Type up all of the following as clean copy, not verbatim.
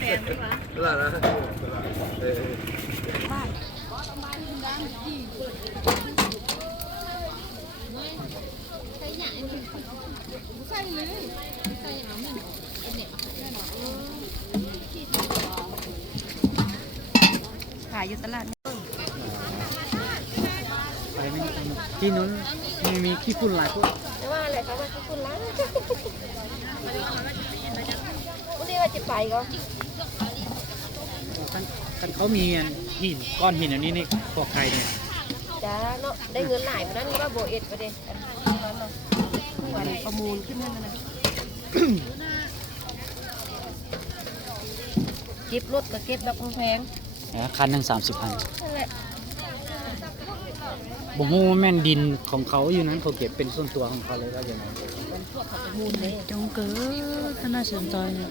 แม่ดีกว่าตลาดนะบ้านใส่เลยใส่เอาเนี่ยขายอยู่ตลาดไปไม่ที่นู้นมีขี้ฝุ่นหลายพวกไม่ว่าอะไรเขาว่าขี้ฝุ่นล้างวันนี้ว่าจะไปก็ท่านเขามีหินก้อนหินอันนี้นี่พวกใครเนี่ยจ้าเนาะได้เงินหลายมานั่นว่าโบเอ็ดไปเด็ดวันประมูลขึ้นนั่นนะเก็บรถกับเก็บดอกแพงคันหนึ่ง30,000นั่นแหละบ่ฮู้ว่าแม่นดินของเขาอยู่นั้นเขาเก็บเป็นส่วนตัวของเขาเลยว่าอย่างไรเป็นพวกเขาประมูลเลยจงเกิดขนาดสนใจเนี่ย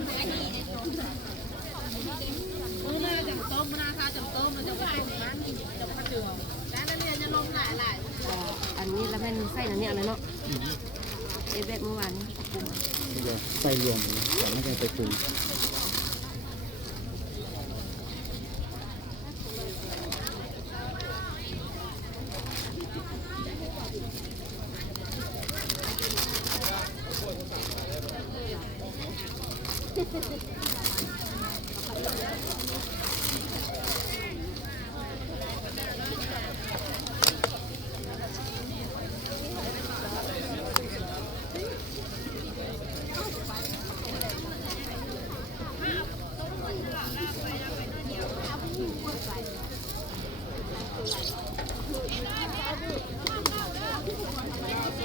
อันนี้แล้วแม่ใส่อันนี้อะไรเนาะเอเบะเมื่อวานนี้ปรุงใส่รวมนะแต่ไม่ได้ไปปรุง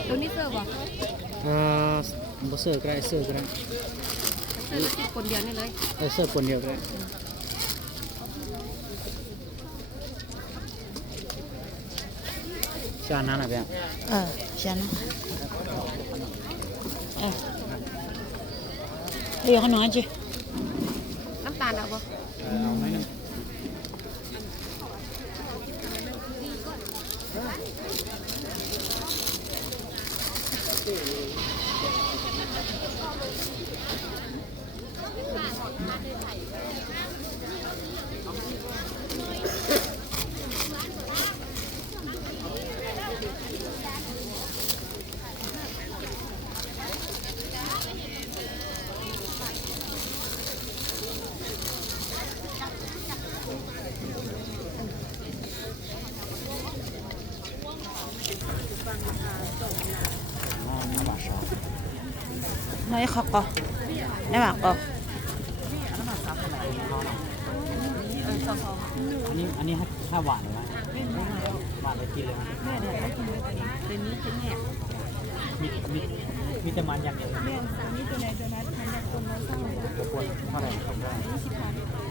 ตัวนี้เสิร์ฟอ่ะบ่เสิร์ฟก็ได้เสิร์ฟก็ได้เสิร์ฟคนเดียวนี่เลยเสิร์ฟคนเดียวก็ได้จานนั้นอะไรฉันเรียกเขาหน่อยจิน้ำตาลเอาปะเอาไหมนะน้อยขอกอได้หมากกออันนี้ถ้าหวานเลยนะหวานเลยกินเลยแม่เดี๋ยวกินเลยตัวนี้เป็นแง่มีแต่มันอย่างเดียวแม่สามีตัวไหนตัวนั้นมันอยากคนน้อยเศร้าตะกวนเท่าไหร่ครับว่า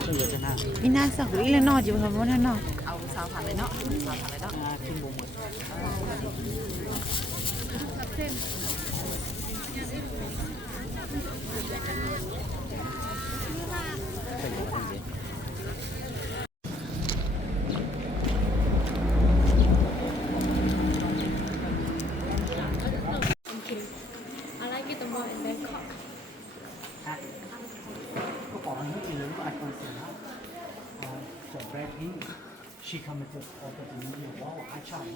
เสือจะน่ามีน่าสักอีแล้วนออยู่ครับว่าท่านนอเอาสาวผัดเลยเนาะสาวผัดเลยเนาะขึ้นบงหมดShe come into the media. Wow, I tried.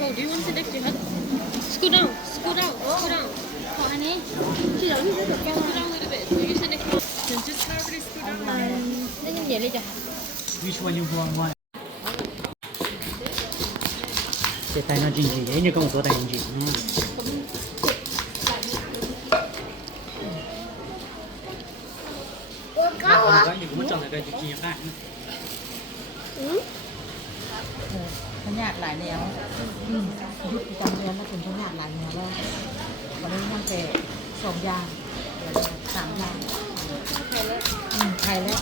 Oh, do you want to sit next to your head? Scoot down, scoot down, scoot down. Oh, honey. Scoot down a little bit. So you sit next to me. Just carefully scoot down. Which one you want? 这带上进去，人家跟我说带进去。ผมจำได้จริงๆได้พญาติหลายแนวยุคประจำเดือนแล้วเป็นพญาติหลายแนวแล้ววันนี้มันแต่2 อย่าง3 อย่างไทยแล้ว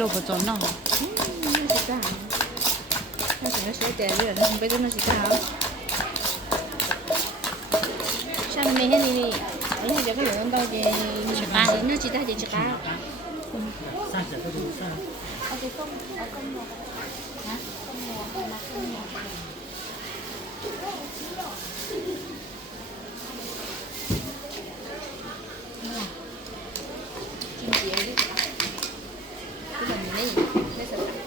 Yo por todo no. No sé, no sé, te ayuda, no me no sé qué. Ya me dije ni Ini dia kan yang tahu dia cakap, ini cerita dia cakap. สร้างเสร็จก็ดูสร้าง เอาไปต้มเอาต้มหม้อนะต้มหม้อมาต้มหม้อกินเดียวดิที่แบบนี้ไม่สบาย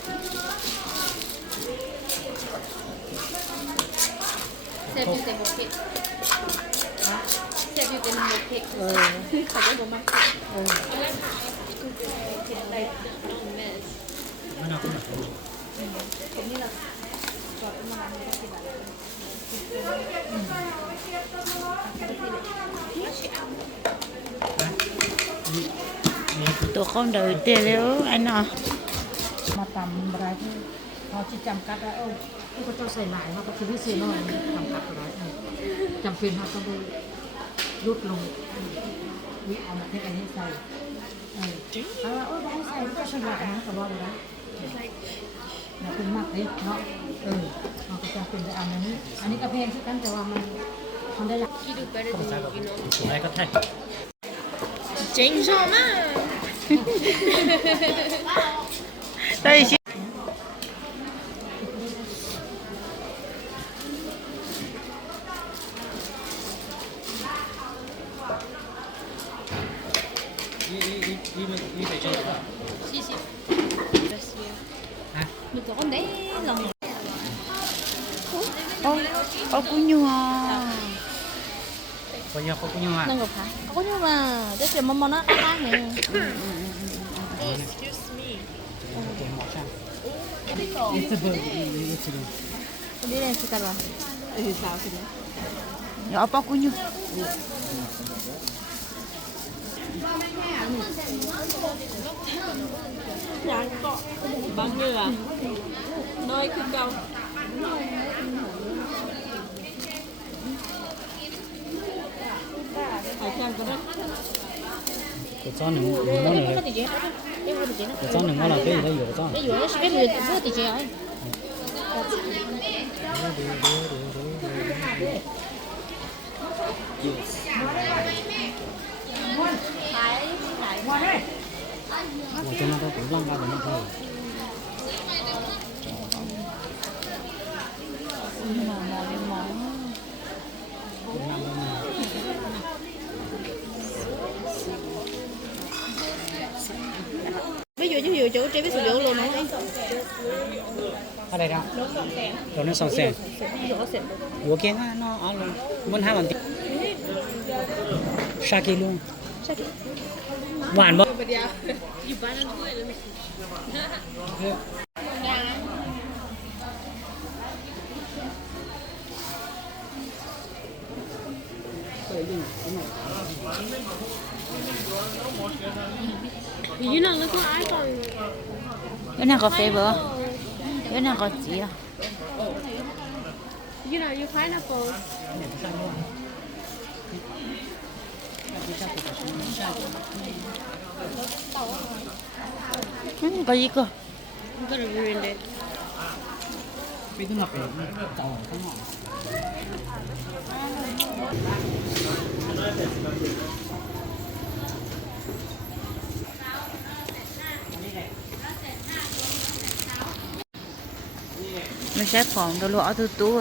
Saya pun tengok kek. Saya pun tengok kek. เขาจะบอกมาเก็บอะไรน้องแม่ มันเอาขึ้นมา ผมนี่เราจอดมาไม่ได้กินอะไร Tôi không đợi tiền nếu anh nào มาตำอะไรที่เราจะจำกัดได้ที่เขาจะใส่หลายว่าเขาจะพิเศษหน่อยจำกัดอะไรจำเป็นเราต้องดูยุดลงวิเอามาเทอันนี้ใส่เอาว่าได้ใส่ก็ฉลาดนะกับว่าอะไรนะเป็นมากเลยเนาะเราก็จำเป็นจะเอาอันนี้ก็แพงที่กันแต่ว่ามันได้หลัก He do better than you, you know. สวยก็แท้ 쟁점아. đây chị นี่ไปเจอ 시시. Gracias. ฮะ Mình có con đấy lòng. ô cũng nhiều à คนยังเขาก็ยังว่า นั่งกับขาเขาก็ยังมาจะเสียมันนะอ้างเนี่ย Excuse me. เก่งหมอช่างอิสเบอร์อิสเบอร์ วันนี้เนี่ยสิกันวะสาวสินะ nhỏ bao cũng nhiều Dạ có bao nhiêu à? Nơiคือเก่าphải chăng có đó. ตัวจ้อนหนึ่งมัน Đây เลย có tỷ chế đó. Đây có tỷ chế đó. ตัวจ้อนหนึ่งมันเราได้ได้อยู่ตัวจ้อน Đây vừa nó biết người có tỷ chế ấy. Rồi cho nó có cũng lăn ra rồi nó thôi. Nhưng mà mò lên mò. Cũng lăn ra mà. Ví dụ chỗ chế biết sử dụng luôn đấy. Ở đây đâu? Rồi nó sòng sèn. Ủa kia nó ở luôn. Muốn 2 bàn tiền. Saki luôn. Hàn không? You buy it good. You know, look what I got. cái nào cà phê bữa cái nào có gì à You know, your pineapple. có gì cơ I'm gonna ruin it. Cái thứ ngập này chậu không ngọn. nó sẽ còn đồ lọ từ tú